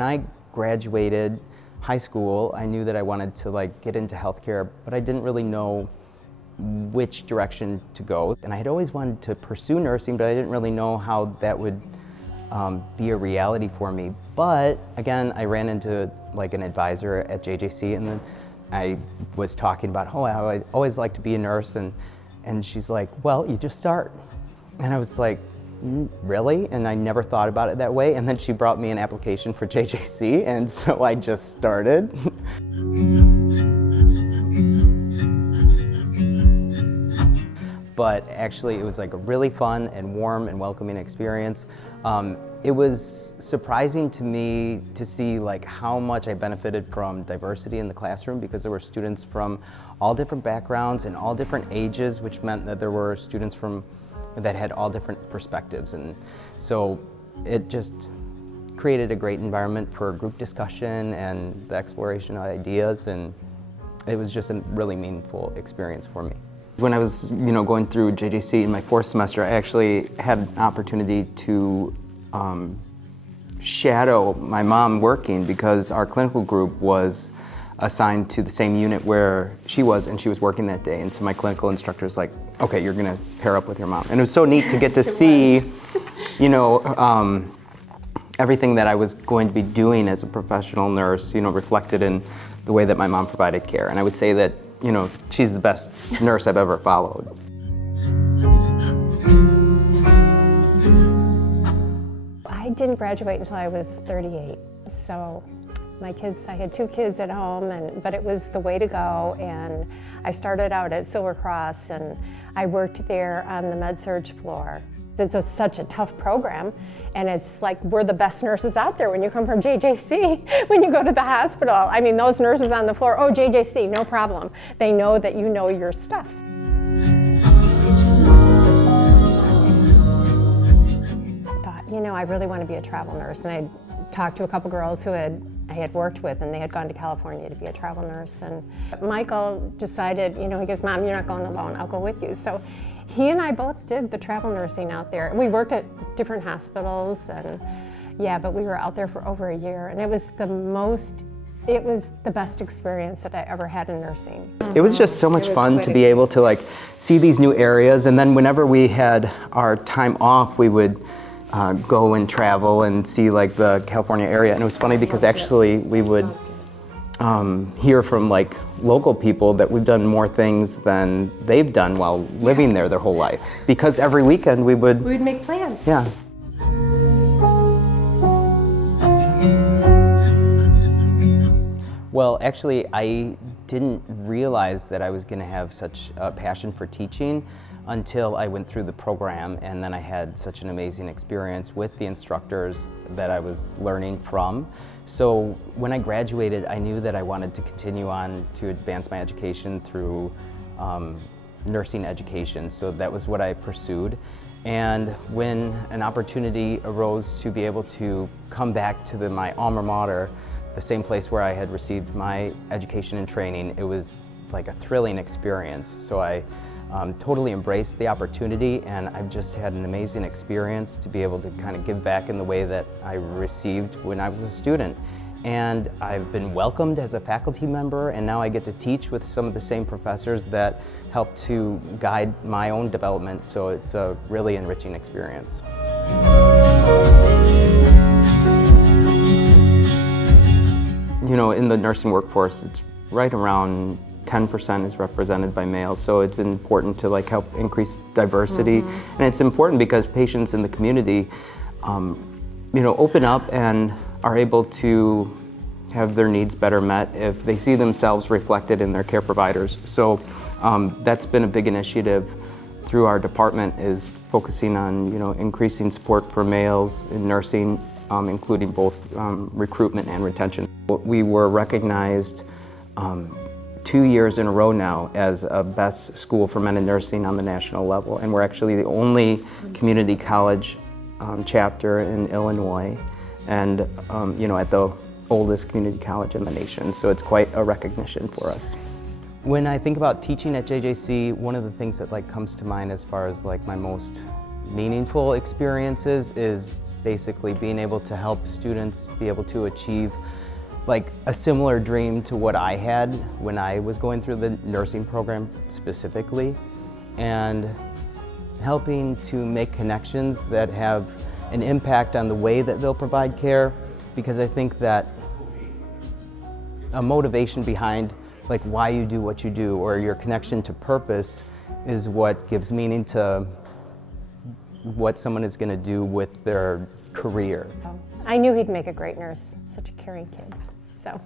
when I graduated high school, I knew that I wanted to get into healthcare, but I didn't really know which direction to go. And I had always wanted to pursue nursing, but I didn't really know how that would be a reality for me. But again, I ran into an advisor at JJC, and then I was talking about, I always like to be a nurse, and she's like, well, you just start. And I was like, really? And I never thought about it that way. And then she brought me an application for JJC, and so I just started. But actually it was a really fun and warm and welcoming experience. It was surprising to me to see how much I benefited from diversity in the classroom, because there were students from all different backgrounds and all different ages, which meant that there were students that had all different perspectives. And so it just created a great environment for group discussion and the exploration of ideas, and it was just a really meaningful experience for me. When I was going through JJC in my 4th semester, I actually had an opportunity to shadow my mom working, because our clinical group was assigned to the same unit where she was, and she was working that day. And so my clinical instructor was like, okay, you're gonna pair up with your mom. And it was so neat to get to see, everything that I was going to be doing as a professional nurse, reflected in the way that my mom provided care. And I would say that, she's the best nurse I've ever followed. I didn't graduate until I was 38, so I had 2 kids at home, but it was the way to go. And I started out at Silver Cross, and I worked there on the med-surg floor. It's such a tough program, and it's we're the best nurses out there when you come from JJC, when you go to the hospital. I mean, those nurses on the floor, oh, JJC, no problem. They know that you know your stuff. I thought, I really want to be a travel nurse, and I talked to a couple girls who I had worked with, and they had gone to California to be a travel nurse. And Michael decided, he goes, Mom, you're not going alone, I'll go with you. So he and I both did the travel nursing out there. We worked at different hospitals, and but we were out there for over a year, and it was the best experience that I ever had in nursing. It was just so much fun to be able to see these new areas, and then whenever we had our time off, we would go and travel and see the California area. And it was funny because actually we would hear from local people that we've done more things than they've done while living there their whole life. Because every weekend we would make plans. Yeah. Well, actually, I didn't realize that I was going to have such a passion for teaching until I went through the program, and then I had such an amazing experience with the instructors that I was learning from. So when I graduated, I knew that I wanted to continue on to advance my education through nursing education, so that was what I pursued. And when an opportunity arose to be able to come back to my alma mater, the same place where I had received my education and training, it was a thrilling experience. So I totally embraced the opportunity, and I've just had an amazing experience to be able to kind of give back in the way that I received when I was a student. And I've been welcomed as a faculty member, and now I get to teach with some of the same professors that help to guide my own development, so it's a really enriching experience. In the nursing workforce, it's right around 10% is represented by males, so it's important to help increase diversity. And it's important because patients in the community open up and are able to have their needs better met if they see themselves reflected in their care providers. So that's been a big initiative through our department, is focusing on increasing support for males in nursing, including both recruitment and retention. We were recognized 2 years in a row now as a best school for men in nursing on the national level, and we're actually the only community college chapter in Illinois, and at the oldest community college in the nation, so it's quite a recognition for us. When I think about teaching at JJC, one of the things that comes to mind as far as my most meaningful experiences is basically being able to help students be able to achieve like a similar dream to what I had when I was going through the nursing program specifically, and helping to make connections that have an impact on the way that they'll provide care, because I think that a motivation behind like why you do what you do, or your connection to purpose, is what gives meaning to what someone is going to do with their career. I knew he'd make a great nurse, such a caring kid. So.